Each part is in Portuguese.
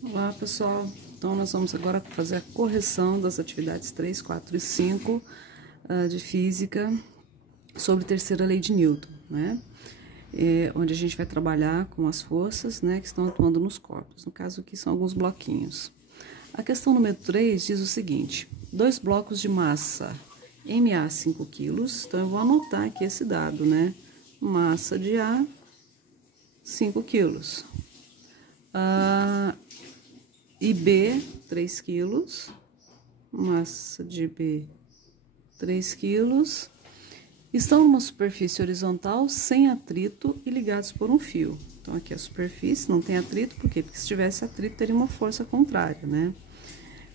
Olá, pessoal. Então, nós vamos agora fazer a correção das atividades 3, 4 e 5 de Física sobre terceira lei de Newton, né? Onde a gente vai trabalhar com as forças, né, que estão atuando nos corpos. No caso aqui são alguns bloquinhos. A questão número 3 diz o seguinte: dois blocos de massa MA 5 kg. Então, eu vou anotar aqui esse dado, né? Massa de A, 5 kg. E B, 3 quilos, massa de B, 3 quilos, estão numa superfície horizontal sem atrito e ligados por um fio. Então, aqui a superfície não tem atrito, por quê? Porque se tivesse atrito, teria uma força contrária, né?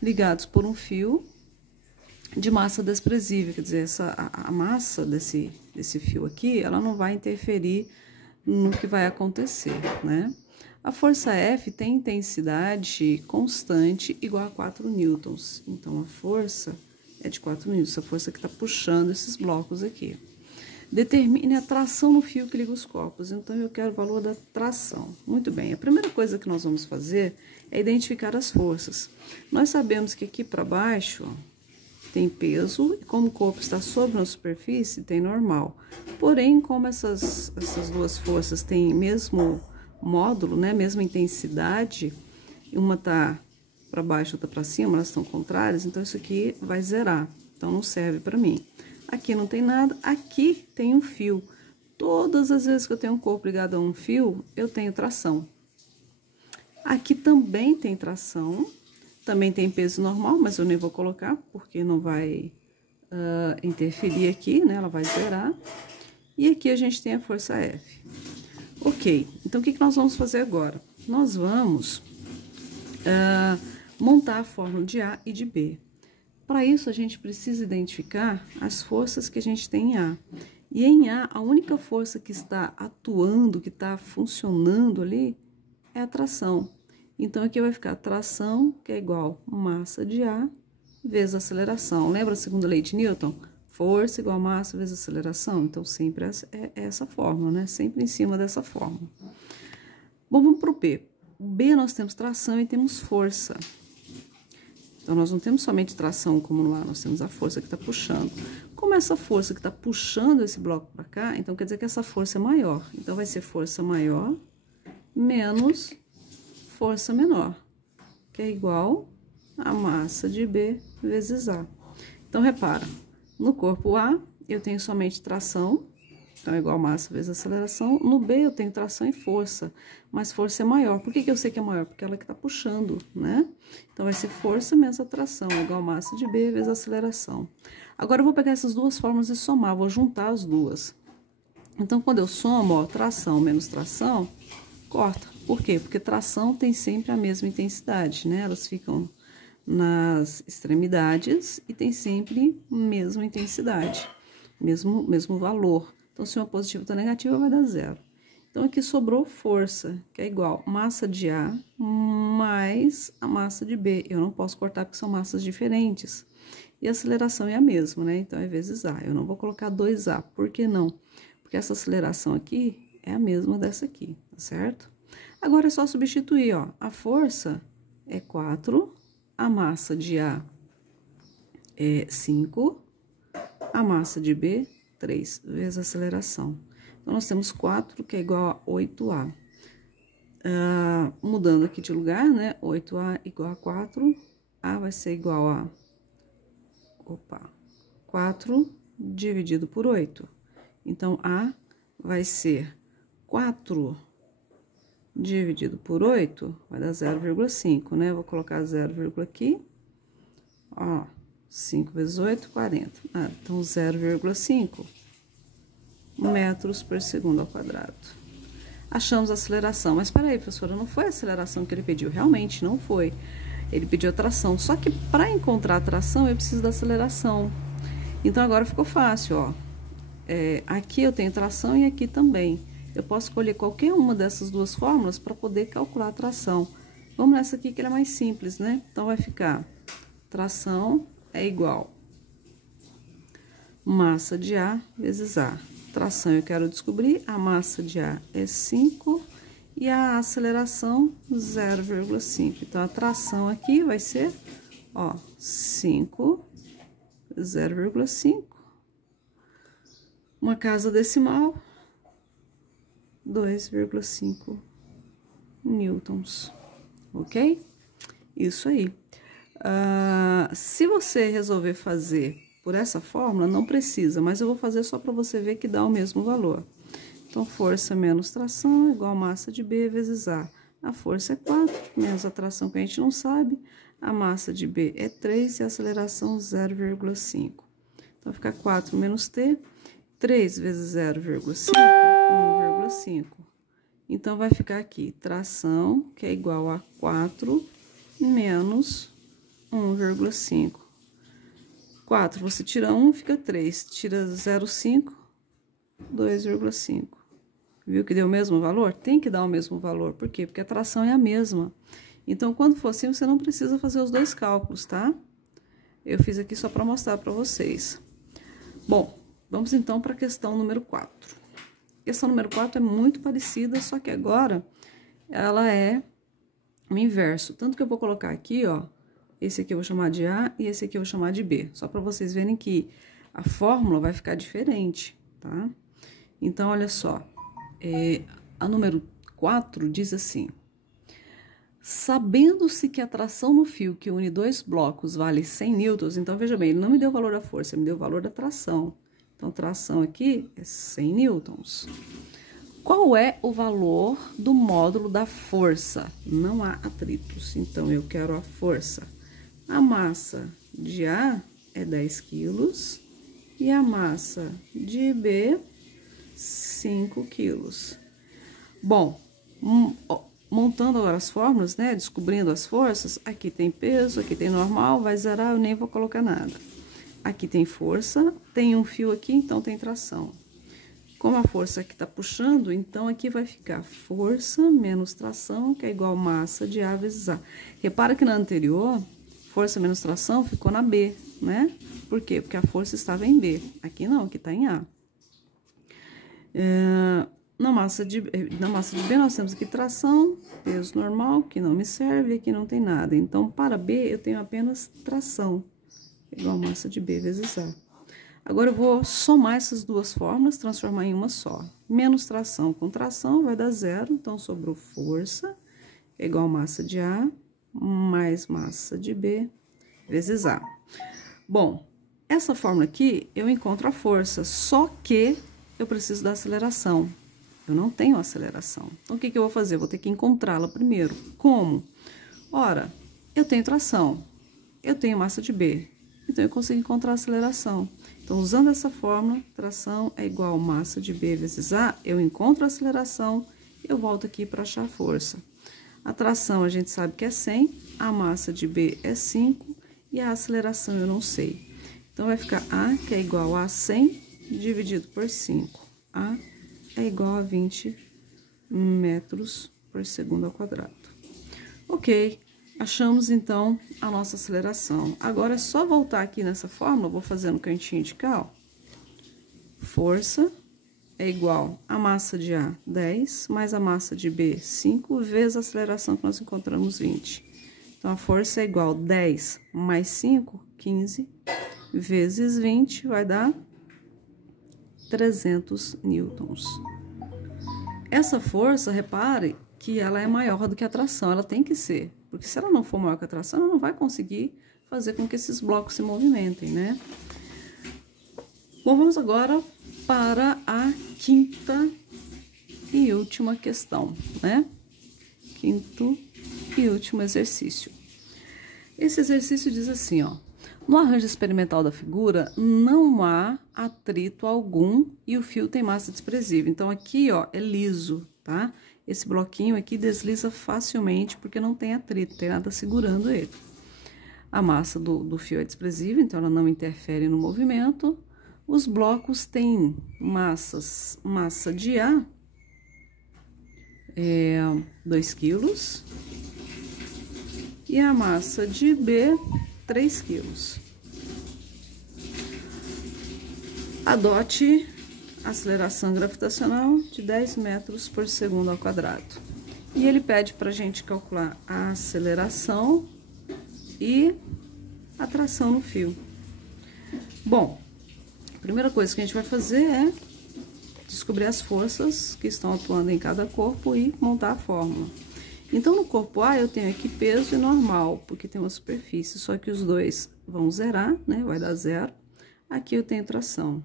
Ligados por um fio de massa desprezível, quer dizer, a massa desse fio aqui, ela não vai interferir no que vai acontecer, né? A força F tem intensidade constante igual a 4 newtons. Então, a força é de 4 newtons, a força que está puxando esses blocos aqui. Determine a tração no fio que liga os corpos. Então, eu quero o valor da tração. Muito bem, a primeira coisa que nós vamos fazer é identificar as forças. Nós sabemos que aqui para baixo tem peso, e como o corpo está sobre uma superfície, tem normal. Porém, como essas duas forças têm mesmo módulo, né, mesma intensidade, uma tá para baixo, outra para cima, elas estão contrárias, então isso aqui vai zerar, então não serve para mim. Aqui não tem nada, aqui tem um fio. Todas as vezes que eu tenho um corpo ligado a um fio, eu tenho tração. Aqui também tem tração, também tem peso normal, mas eu nem vou colocar, porque não vai interferir aqui, né, ela vai zerar. E aqui a gente tem a força F. Ok, então o que nós vamos fazer agora? Nós vamos montar a fórmula de A e de B. Para isso, a gente precisa identificar as forças que a gente tem em A. E em A, a única força que está atuando, que está funcionando ali, é a tração. Então, aqui vai ficar tração, que é igual massa de A, vezes aceleração. Lembra a segunda lei de Newton? Força igual massa vezes aceleração. Então, sempre é essa fórmula, né? Sempre em cima dessa fórmula. Bom, vamos para o B. O B nós temos tração e temos força. Então, nós não temos somente tração como lá, nós temos a força que está puxando. Como essa força que está puxando esse bloco para cá, então quer dizer que essa força é maior. Então, vai ser força maior menos força menor, que é igual a massa de B vezes A. Então, repara. No corpo A, eu tenho somente tração, então é igual massa vezes aceleração. No B, eu tenho tração e força, mas força é maior. Por que eu sei que é maior? Porque ela que está puxando, né? Então, vai ser força menos a tração, é igual massa de B vezes aceleração. Agora, eu vou pegar essas duas fórmulas e somar, vou juntar as duas. Então, quando eu somo, ó, tração menos tração, corta. Por quê? Porque tração tem sempre a mesma intensidade, né? Elas ficam nas extremidades e tem sempre a mesma intensidade, mesmo valor. Então, se uma positiva está negativa, vai dar zero. Então, aqui sobrou força, que é igual massa de A mais a massa de B. Eu não posso cortar porque são massas diferentes. E a aceleração é a mesma, né? Então, é vezes A. Eu não vou colocar 2A. Por que não? Porque essa aceleração aqui é a mesma dessa aqui, tá certo? Agora, é só substituir, ó. A força é 4, a massa de A é 5, a massa de B, 3, vezes a aceleração. Então, nós temos 4, que é igual a 8A. Mudando aqui de lugar, né? 8A igual a 4, A vai ser igual a 4 dividido por 8. Então, A vai ser 4 dividido por 8, vai dar 0,5, né? Vou colocar 0, aqui. Ó, 5 vezes 8, 40. Então, 0,5 metros por segundo ao quadrado. Achamos a aceleração. Mas, peraí, professora, não foi a aceleração que ele pediu? Realmente, não foi. Ele pediu a tração. Só que, para encontrar a tração, eu preciso da aceleração. Então, agora ficou fácil, ó. Aqui eu tenho tração e aqui também. Eu posso escolher qualquer uma dessas duas fórmulas para poder calcular a tração. Vamos nessa aqui que ela é mais simples, né? Então, vai ficar tração é igual massa de A vezes A. Tração eu quero descobrir, a massa de A é 5 e a aceleração 0,5. Então, a tração aqui vai ser, ó, 5, 0,5. Uma casa decimal, 2,5 newtons, ok? Isso aí. Se você resolver fazer por essa fórmula, não precisa, mas eu vou fazer só para você ver que dá o mesmo valor. Então, força menos tração é igual a massa de B vezes A. A força é 4, menos a tração que a gente não sabe. A massa de B é 3 e a aceleração 0,5. Então, fica 4 menos T, 3 vezes 0,5, 1,5. Então, vai ficar aqui tração, que é igual a 4 menos 1,5. 4, você tira 1, fica 3. Tira 0,5, 2,5. Viu que deu o mesmo valor? Tem que dar o mesmo valor. Por quê? Porque a tração é a mesma. Então, quando for assim, você não precisa fazer os dois cálculos, tá? Eu fiz aqui só para mostrar para vocês. Bom, vamos então para a questão número 4. A questão número 4 é muito parecida, só que agora ela é o inverso. Tanto que eu vou colocar aqui, ó, esse aqui eu vou chamar de A e esse aqui eu vou chamar de B. Só para vocês verem que a fórmula vai ficar diferente, tá? Então, olha só. A número 4 diz assim: sabendo-se que a tração no fio que une dois blocos vale 100 newtons, então veja bem, ele não me deu o valor da força, ele me deu o valor da tração. Então, tração aqui é 100 newtons. Qual é o valor do módulo da força? Não há atritos, então eu quero a força. A massa de A é 10 quilos e a massa de B 5 quilos. Bom, montando agora as fórmulas, né, descobrindo as forças, aqui tem peso, aqui tem normal, vai zerar, eu nem vou colocar nada. Aqui tem força, tem um fio aqui, então tem tração. Como a força aqui tá puxando, então aqui vai ficar força menos tração, que é igual massa de A vezes A. Repara que na anterior, força menos tração ficou na B, né? Por quê? Porque a força estava em B. Aqui não, aqui tá em A. Na massa de B nós temos aqui tração, peso normal, que não me serve, aqui não tem nada. Então, para B, eu tenho apenas tração, igual a massa de B vezes A. Agora, eu vou somar essas duas fórmulas, transformar em uma só. Menos tração com tração vai dar 0, então sobrou força, é igual a massa de A, mais massa de B vezes A. Bom, essa fórmula aqui, eu encontro a força, só que eu preciso da aceleração. Eu não tenho aceleração. Então, o que eu vou fazer? Eu vou ter que encontrá-la primeiro. Como? Ora, eu tenho tração, eu tenho massa de B, então eu consigo encontrar a aceleração. Então, usando essa fórmula, tração é igual a massa de B vezes A, eu encontro a aceleração, eu volto aqui para achar a força. A tração a gente sabe que é 100, a massa de B é 5 e a aceleração eu não sei. Então, vai ficar A, que é igual a 100, dividido por 5. A é igual a 20 metros por segundo ao quadrado. Ok, achamos então a nossa aceleração. Agora é só voltar aqui nessa fórmula, vou fazer no cantinho de cá, ó. Força é igual a massa de A, 10, mais a massa de B, 5, vezes a aceleração que nós encontramos, 20. Então, a força é igual a 10 mais 5, 15, vezes 20, vai dar 300 newtons. Essa força, repare que ela é maior do que a tração, ela tem que ser, porque se ela não for maior que a tração, ela não vai conseguir fazer com que esses blocos se movimentem, né? Bom, vamos agora para a quinta e última questão, né? Quinto e último exercício. Esse exercício diz assim, ó: no arranjo experimental da figura, não há atrito algum e o fio tem massa desprezível. Então, aqui, ó, é liso, tá? Esse bloquinho aqui desliza facilmente porque não tem atrito, não tem nada segurando ele. A massa do fio é desprezível, então ela não interfere no movimento. Os blocos têm massa de A, 2 quilos, e a massa de B, 3 quilos. Adote aceleração gravitacional de 10 metros por segundo ao quadrado. E ele pede pra gente calcular a aceleração e a tração no fio. Bom, a primeira coisa que a gente vai fazer é descobrir as forças que estão atuando em cada corpo e montar a fórmula. Então, no corpo A, eu tenho aqui peso e normal, porque tem uma superfície, só que os dois vão zerar, né? Vai dar zero. Aqui eu tenho tração.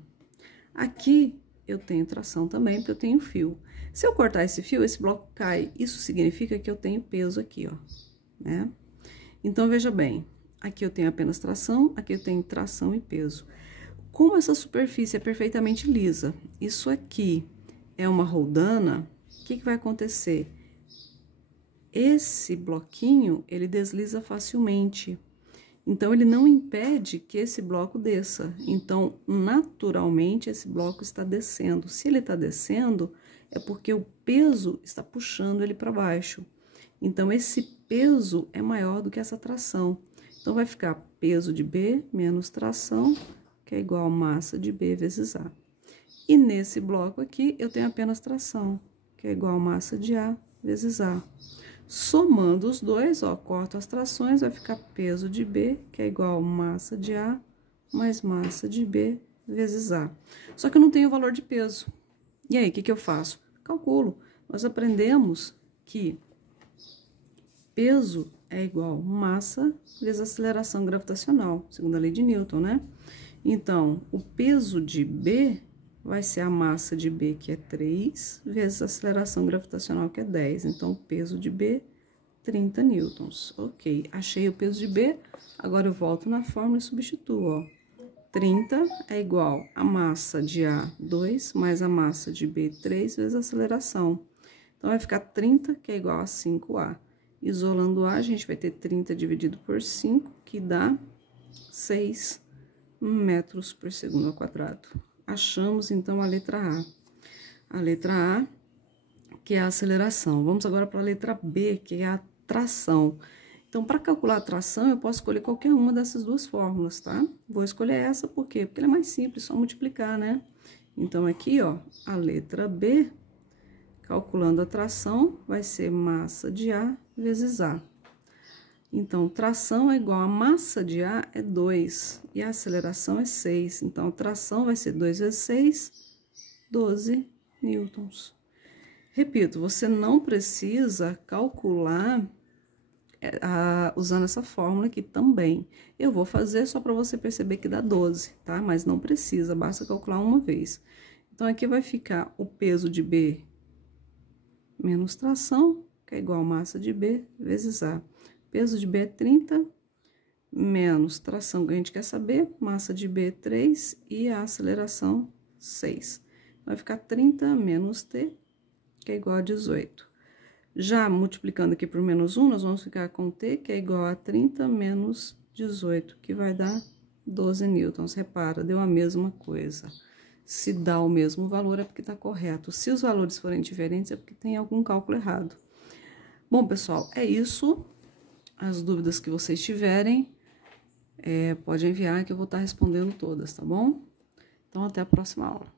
Aqui eu tenho tração também, porque eu tenho fio. Se eu cortar esse fio, esse bloco cai. Isso significa que eu tenho peso aqui, ó, né? Então, veja bem, aqui eu tenho apenas tração, aqui eu tenho tração e peso. Como essa superfície é perfeitamente lisa, isso aqui é uma roldana, o que vai acontecer? Esse bloquinho, ele desliza facilmente. Então, ele não impede que esse bloco desça. Então, naturalmente, esse bloco está descendo. Se ele está descendo, é porque o peso está puxando ele para baixo. Então, esse peso é maior do que essa tração. Então, vai ficar peso de B menos tração, que é igual a massa de B vezes A. E nesse bloco aqui, eu tenho apenas tração, que é igual a massa de A vezes A. Somando os dois, ó, corto as trações, vai ficar peso de B, que é igual a massa de A, mais massa de B vezes A. Só que eu não tenho o valor de peso. E aí, o que eu faço? Calculo. Nós aprendemos que peso é igual massa vezes aceleração gravitacional, segundo a lei de Newton, né? Então, o peso de B vai ser a massa de B, que é 3, vezes a aceleração gravitacional, que é 10. Então, o peso de B, 30 newtons. Ok, achei o peso de B, agora eu volto na fórmula e substituo, ó. 30 é igual a massa de A, 2, mais a massa de B, 3, vezes a aceleração. Então, vai ficar 30, que é igual a 5A. Isolando A, a gente vai ter 30 dividido por 5, que dá 6 metros por segundo ao quadrado. Achamos, então, a letra A. A letra A, que é a aceleração. Vamos agora para a letra B, que é a tração. Então, para calcular a tração, eu posso escolher qualquer uma dessas duas fórmulas, tá? Vou escolher essa, por quê? Porque ela é mais simples, só multiplicar, né? Então, aqui, ó, a letra B, calculando a tração, vai ser massa de A vezes A. Então, tração é igual a massa de A é 2 e a aceleração é 6. Então, tração vai ser 2 vezes 6, 12 newtons. Repito, você não precisa calcular usando essa fórmula aqui também. Eu vou fazer só para você perceber que dá 12, tá? Mas não precisa, basta calcular uma vez. Então, aqui vai ficar o peso de B menos tração, que é igual a massa de B vezes A. Peso de B é 30, menos tração que a gente quer saber, massa de B é 3 e a aceleração 6. Vai ficar 30 menos T, que é igual a 18. Já multiplicando aqui por menos 1, nós vamos ficar com T, que é igual a 30 menos 18, que vai dar 12 newtons. Repara, deu a mesma coisa. Se dá o mesmo valor, é porque está correto. Se os valores forem diferentes, é porque tem algum cálculo errado. Bom, pessoal, é isso. As dúvidas que vocês tiverem, pode enviar que eu vou estar respondendo todas, tá bom? Então, até a próxima aula.